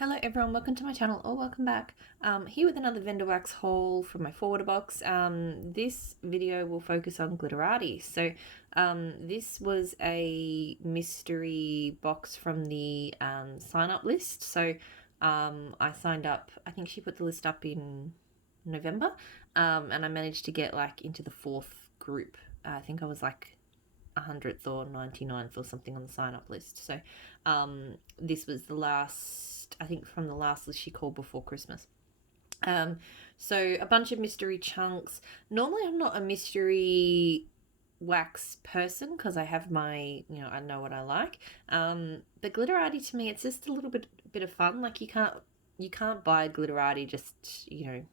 Hello everyone, welcome to my channel or welcome back. Here with another vendor wax haul from my forwarder box. This video will focus on Glitterati. So this was a mystery box from the sign up list. So I signed up, I think she put the list up in November, and I managed to get like into the 4th group. I think I was like 100th or 99th or something on the sign up list. So this was the last, I think from the last list she called before Christmas. So a bunch of mystery chunks. Normally I'm not a mystery wax person because I have my, I know what I like. But Glitterati to me, it's just a little bit of fun. Like you can't buy Glitterati just, you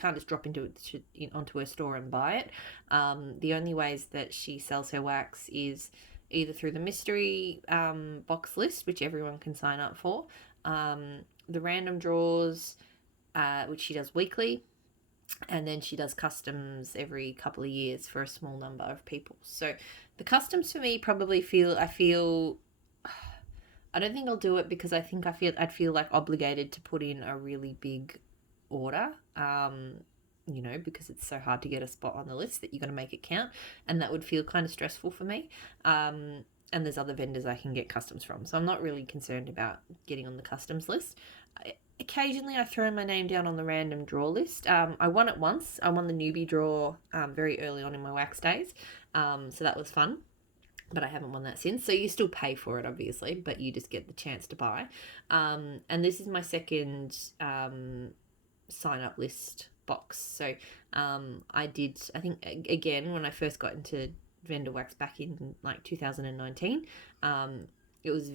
can't just drop onto her store and buy it. The only ways that she sells her wax is either through the mystery box list, which everyone can sign up for, the random draws, which she does weekly, and then she does customs every couple of years for a small number of people. So the customs for me probably I don't think I'll do it because I'd feel like obligated to put in a really big order, because it's so hard to get a spot on the list that you're going to make it count, and that would feel kind of stressful for me. And there's other vendors I can get customs from, so I'm not really concerned about getting on the customs list. Occasionally I throw my name down on the random draw list. I won it once. I won the newbie draw very early on in my wax days, so that was fun, but I haven't won that since. So you still pay for it obviously, but you just get the chance to buy. And this is my second sign up list box. So I think again when I first got into vendor wax back in like 2019, it was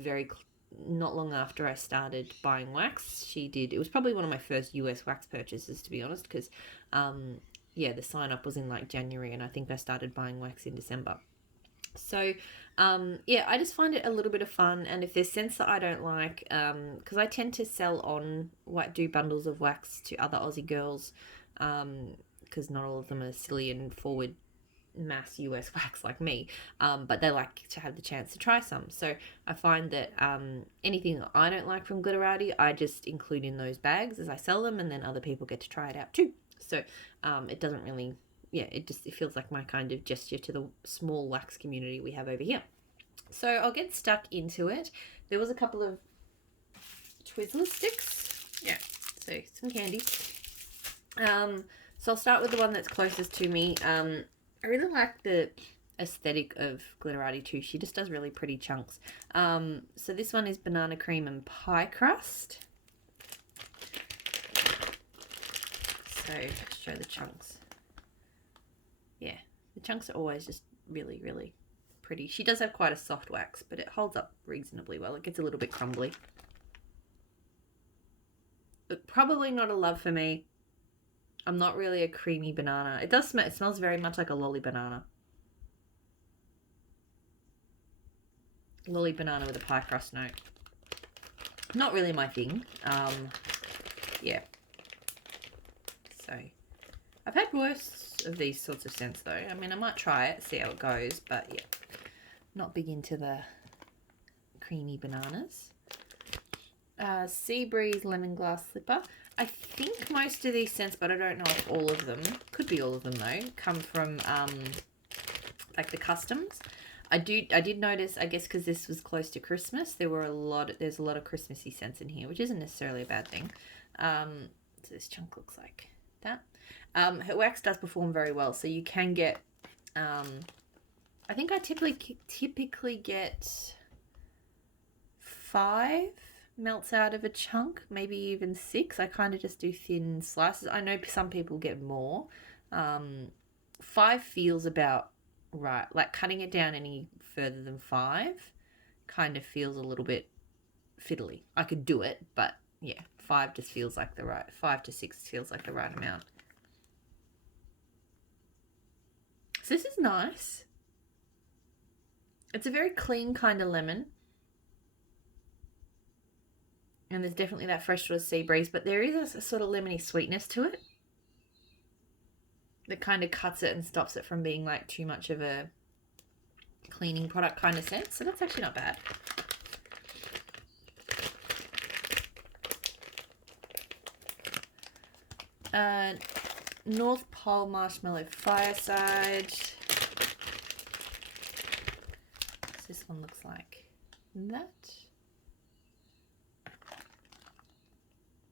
not long after I started buying wax. It was probably one of my first US wax purchases, to be honest, because the sign up was in like January and I think I started buying wax in December. So I just find it a little bit of fun, and if there's scents that I don't like, because I tend to do bundles of wax to other Aussie girls, because not all of them are silly and forward mass US wax like me, but they like to have the chance to try some. So I find that anything that I don't like from Glitterati, I just include in those bags as I sell them, and then other people get to try it out too. So it doesn't really, it feels like my kind of gesture to the small wax community we have over here. So I'll get stuck into it. There was a couple of Twizzler sticks. Yeah, so some candy. So I'll start with the one that's closest to me. I really like the aesthetic of Glitterati too. She just does really pretty chunks. So this one is banana cream and pie crust. So let's show the chunks. Yeah, the chunks are always just really, really pretty. She does have quite a soft wax, but it holds up reasonably well. It gets a little bit crumbly. But probably not a love for me. I'm not really a creamy banana. It does smell. It smells very much like a lolly banana. Lolly banana with a pie crust note. Not really my thing. Yeah. So I've had worse of these sorts of scents though. I mean, I might try it, see how it goes, but yeah, not big into the creamy bananas. Sea Breeze Lemongrass Slipper. I think most of these scents, but I don't know if all of them, could be all of them though, come from like the customs. I did notice, I guess because this was close to Christmas, there's a lot of Christmassy scents in here, which isn't necessarily a bad thing. So this chunk looks like that. Her wax does perform very well, so you can get, I think I typically get 5 melts out of a chunk, maybe even 6. I kind of just do thin slices. I know some people get more. 5 feels about right. Like cutting it down any further than 5 kind of feels a little bit fiddly. I could do it, but yeah, 5 just feels like 5 to 6 feels like the right amount. So this is nice. It's a very clean kind of lemon. And there's definitely that fresh sort of sea breeze, but there is a sort of lemony sweetness to it that kind of cuts it and stops it from being like too much of a cleaning product kind of scent. So that's actually not bad. North Pole Marshmallow Fireside. This one looks like that.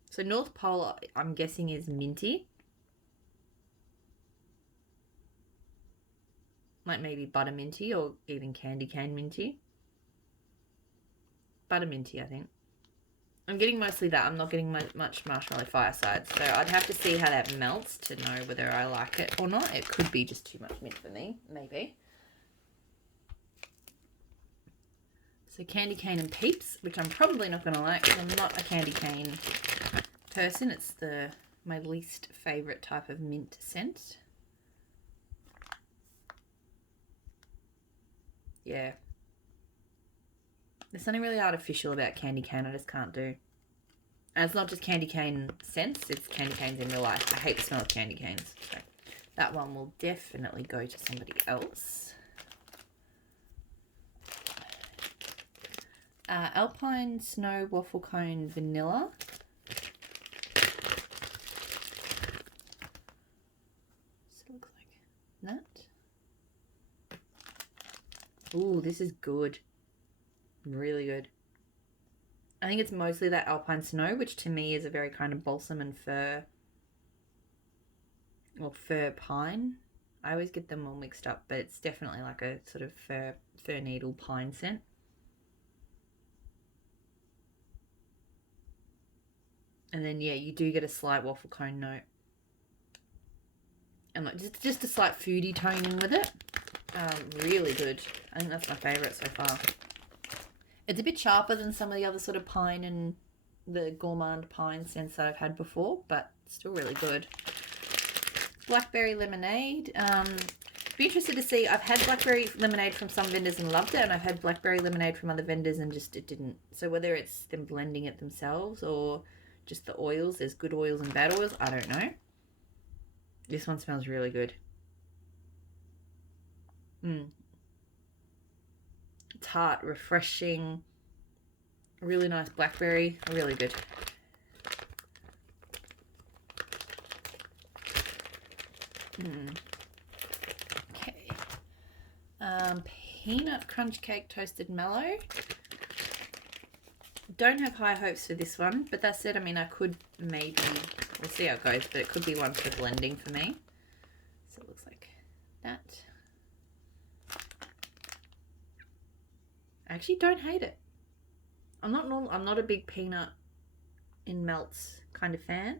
So North Pole, I'm guessing, is minty. Like maybe butter minty or even candy cane minty. Butter minty, I think. I'm getting mostly that. I'm not getting much Marshmallow Fireside. So I'd have to see how that melts to know whether I like it or not. It could be just too much mint for me, maybe. So Candy Cane and Peeps, which I'm probably not going to like because I'm not a candy cane person. It's my least favourite type of mint scent. Yeah. There's something really artificial about candy cane I just can't do. And it's not just candy cane scents, it's candy canes in real life. I hate the smell of candy canes. So that one will definitely go to somebody else. Alpine Snow Waffle Cone Vanilla. So it looks like that. Ooh, this is good. Really good. I think it's mostly that Alpine Snow, which to me is a very kind of balsam and fir, or fir pine. I always get them all mixed up, but it's definitely like a sort of fir needle pine scent. And then, yeah, you do get a slight waffle cone note. And like just a slight foodie tone in with it. Really good. I think that's my favourite so far. It's a bit sharper than some of the other sort of pine and the gourmand pine scents that I've had before, but still really good. Blackberry Lemonade. Be interested to see. I've had Blackberry Lemonade from some vendors and loved it, and I've had Blackberry Lemonade from other vendors and just it didn't. So whether it's them blending it themselves or just the oils, there's good oils and bad oils, I don't know. This one smells really good. Tart, refreshing, really nice blackberry, really good. Okay. Peanut Crunch Cake Toasted Mallow. Don't have high hopes for this one, but that said, I mean, I could maybe, we'll see how it goes, but it could be one for blending for me. So it looks like that. I actually don't hate it. I'm not a big peanut in melts kind of fan.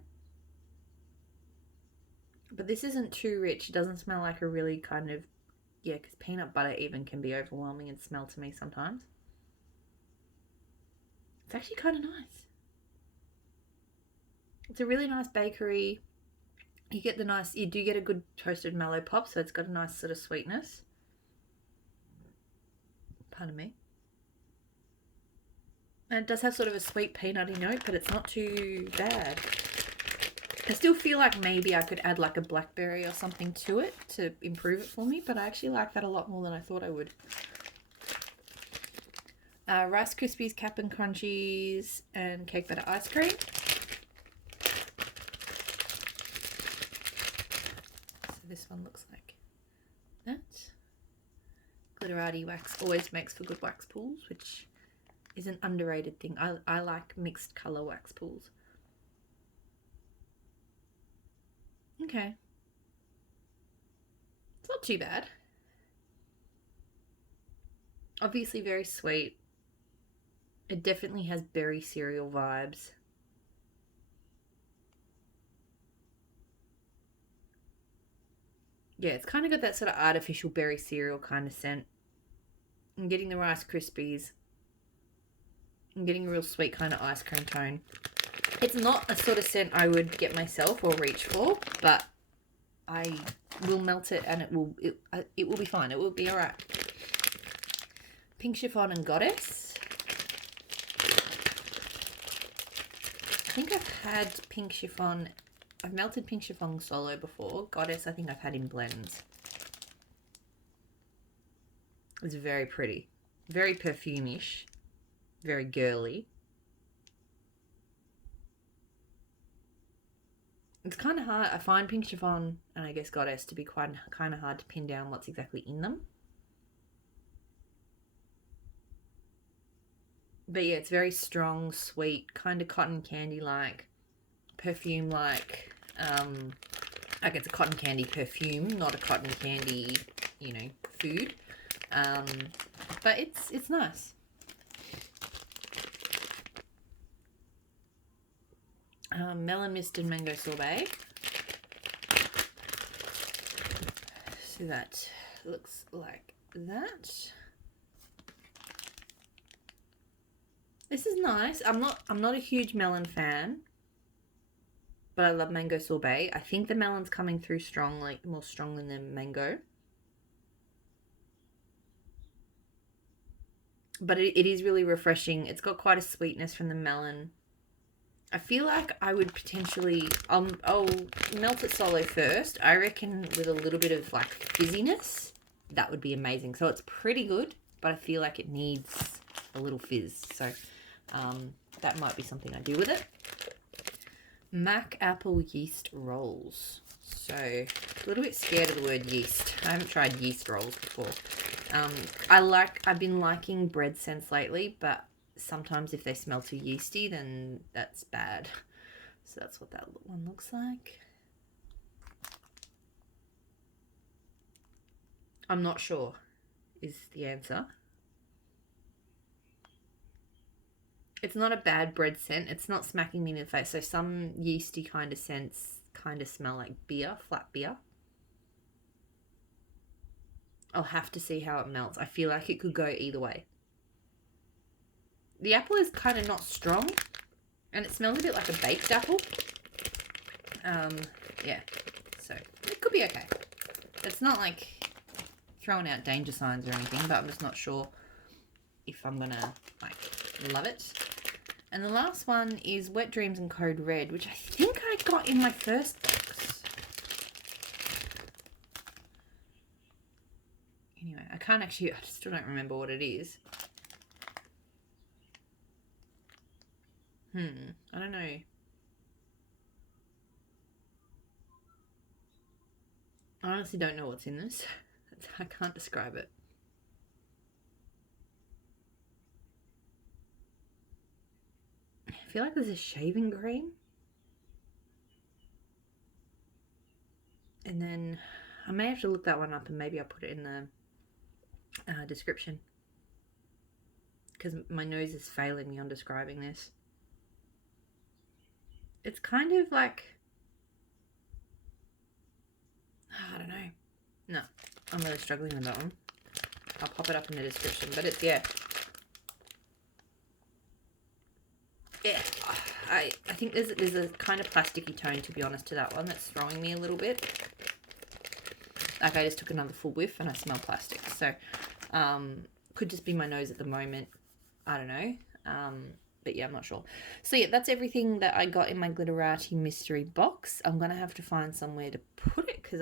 But this isn't too rich. It doesn't smell like a really kind of, yeah, because peanut butter even can be overwhelming in smell to me sometimes. It's actually kind of nice. It's a really nice bakery. You do get a good toasted mallow pop, so it's got a nice sort of sweetness. Pardon me. And it does have sort of a sweet peanutty note, but it's not too bad. I still feel like maybe I could add like a blackberry or something to it to improve it for me, but I actually like that a lot more than I thought I would. Rice Krispies, Cap'n Crunchies, and Cake Batter Ice Cream. So this one looks like that. Glitterati wax always makes for good wax pools, which is an underrated thing. I like mixed colour wax pools. Okay. It's not too bad. Obviously very sweet. It definitely has berry cereal vibes. Yeah, it's kind of got that sort of artificial berry cereal kind of scent. I'm getting the Rice Krispies. I'm getting a real sweet kind of ice cream tone. It's not a sort of scent I would get myself or reach for, but I will melt it and it will be fine. It will be alright. Pink Chiffon and Goddess. I think I've had Pink Chiffon. I've melted Pink Chiffon solo before. Goddess, I think I've had in blends. It's very pretty. Very perfume-ish. Very girly. It's kind of hard. I find Pink Chiffon and I guess Goddess to be kind of hard to pin down what's exactly in them. But yeah, it's very strong, sweet, kind of cotton candy-like, perfume-like. Like it's a cotton candy perfume, not a cotton candy, food. But it's nice. Melon Mist and Mango Sorbet. So that looks like that. This is nice. I'm not a huge melon fan, but I love Mango Sorbet. I think the melon's coming through strongly, more strong than the mango. But it is really refreshing. It's got quite a sweetness from the melon. I feel like I would potentially... I'll melt it solo first. I reckon with a little bit of like fizziness, that would be amazing. So it's pretty good, but I feel like it needs a little fizz. So that might be something I do with it. Mac Apple Yeast Rolls. So a little bit scared of the word yeast. I haven't tried yeast rolls before. I've been liking bread scents lately, but sometimes if they smell too yeasty, then that's bad. So that's what that one looks like. I'm not sure is the answer. It's not a bad bread scent. It's not smacking me in the face. So some yeasty kind of scents kind of smell like beer, flat beer. I'll have to see how it melts. I feel like it could go either way. The apple is kind of not strong, and it smells a bit like a baked apple. Yeah, so it could be okay. It's not like throwing out danger signs or anything, but I'm just not sure if I'm gonna love it. And the last one is Wet Dreams and Code Red, which I think I got in my first box. Anyway, I still don't remember what it is. I don't know. I honestly don't know what's in this. I can't describe it. I feel like there's a shaving cream. And then I may have to look that one up and maybe I'll put it in the description. Because my nose is failing me on describing this. It's kind of like... I don't know. No, I'm really struggling with that one. I'll pop it up in the description. But it's, yeah. Yeah, I think there's a kind of plasticky tone, to be honest, to that one that's throwing me a little bit. Like I just took another full whiff and I smell plastic. So, could just be my nose at the moment. I don't know. But yeah, I'm not sure. So yeah, that's everything that I got in my Glitterati mystery box. I'm going to have to find somewhere to put it because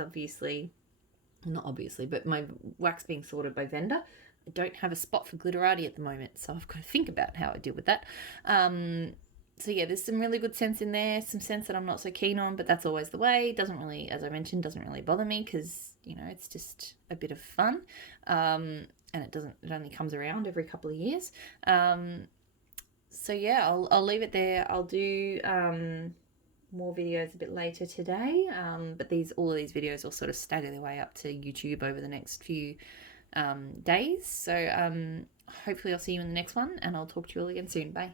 not obviously, but my wax being sorted by vendor. I don't have a spot for Glitterati at the moment, so I've got to think about how I deal with that. So yeah, there's some really good scents in there, some scents that I'm not so keen on, but that's always the way. It doesn't really, as I mentioned, doesn't really bother me because, it's just a bit of fun. And it only comes around every couple of years. So yeah, I'll leave it there. I'll do more videos a bit later today. But all of these videos will sort of stagger their way up to YouTube over the next few days. So hopefully I'll see you in the next one, and I'll talk to you all again soon. Bye.